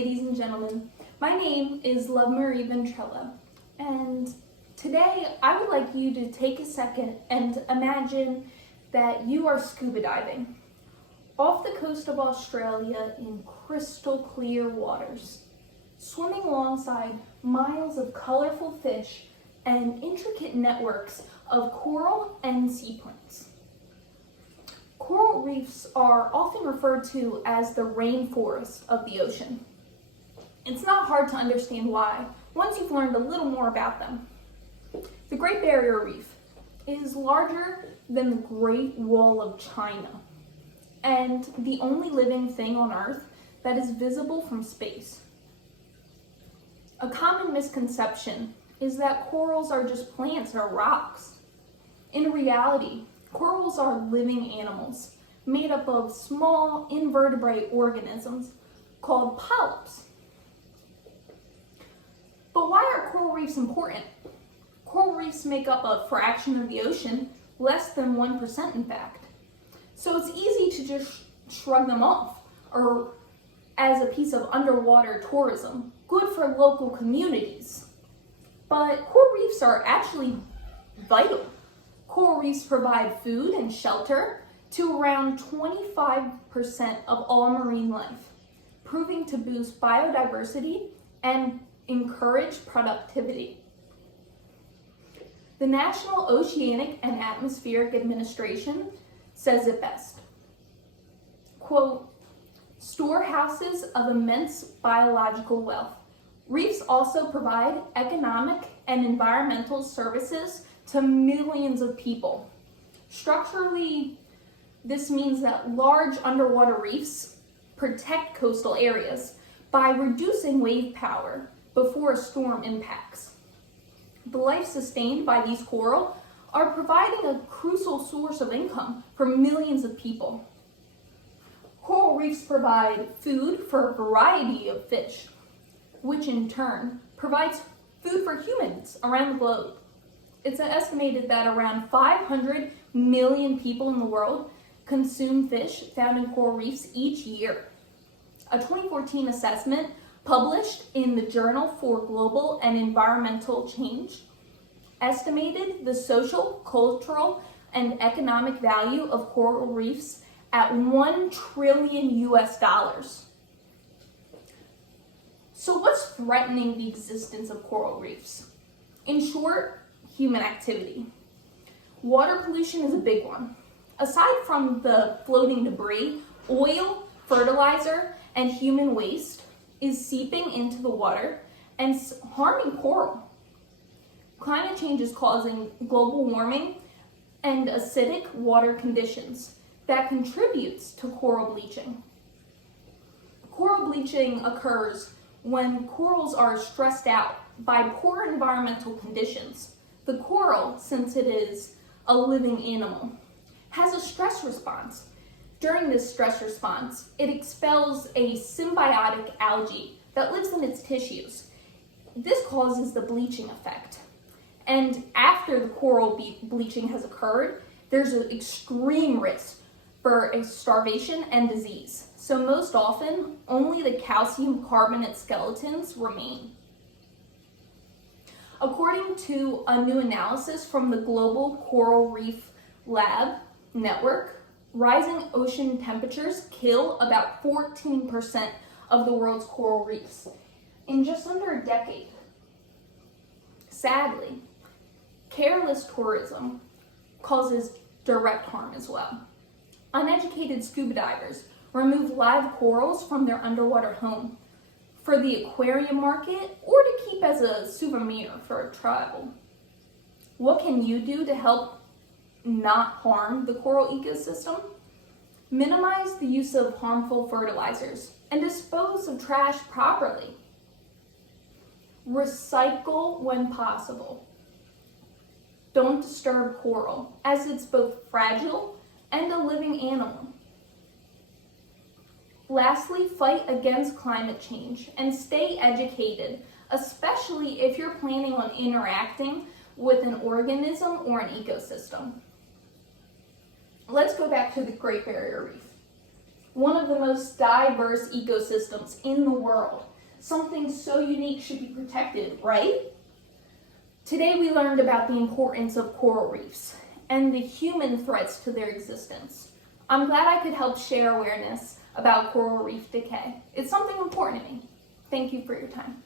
ladies and gentlemen. My name is Lovemarie Ventrello, and today I would like you to take a second and imagine that you are scuba diving off the coast of Australia in crystal clear waters, swimming alongside miles of colorful fish and intricate networks of coral and sea plants. Coral reefs are often referred to as the rainforest of the ocean. It's not hard to understand why once you've learned a little more about them. The Great Barrier Reef is larger than the Great Wall of China and the only living thing on Earth that is visible from space. A common misconception is that corals are just plants or rocks. In reality, corals are living animals made up of small invertebrate organisms called polyps. But why are coral reefs important? Coral reefs make up a fraction of the ocean, less than 1% in fact. So it's easy to just shrug them off, or as a piece of underwater tourism, good for local communities. But coral reefs are actually vital. Coral reefs provide food and shelter to around 25% of all marine life, proving to boost biodiversity and encourage productivity. The National Oceanic and Atmospheric Administration says it best. Quote, storehouses of immense biological wealth. Reefs also provide economic and environmental services to millions of people. Structurally, this means that large underwater reefs protect coastal areas by reducing wave power before a storm impacts. The life sustained by these coral are providing a crucial source of income for millions of people. Coral reefs provide food for a variety of fish, which in turn provides food for humans around the globe. It's estimated that around 500 million people in the world consume fish found in coral reefs each year. A 2014 assessment published in the Journal for Global and Environmental Change estimated the social, cultural, and economic value of coral reefs at $1 trillion. So what's threatening the existence of coral reefs? In short, human activity. Water pollution is a big one. Aside from the floating debris, oil, fertilizer, and human waste is seeping into the water and harming coral. Climate change is causing global warming and acidic water conditions that contributes to coral bleaching. Coral bleaching occurs when corals are stressed out by poor environmental conditions. The coral, since it is a living animal, has a stress response. During this stress response, it expels a symbiotic algae that lives in its tissues. This causes the bleaching effect. And after the coral bleaching has occurred, there's an extreme risk for starvation and disease. So most often, only the calcium carbonate skeletons remain. According to a new analysis from the Global Coral Reef Lab Network, rising ocean temperatures kill about 14% of the world's coral reefs in just under a decade. Sadly, careless tourism causes direct harm as well. Uneducated scuba divers remove live corals from their underwater home for the aquarium market or to keep as a souvenir for a travel. What can you do to help not harm the coral ecosystem? Minimize the use of harmful fertilizers and dispose of trash properly. Recycle when possible. Don't disturb coral, as it's both fragile and a living animal. Lastly, fight against climate change and stay educated, especially if you're planning on interacting with an organism or an ecosystem. Let's go back to the Great Barrier Reef, one of the most diverse ecosystems in the world something so unique should be protected, right? Today we learned about the importance of coral reefs and the human threats to their existence. I'm glad I could help share awareness about coral reef decay. It's something important to me. Thank you for your time.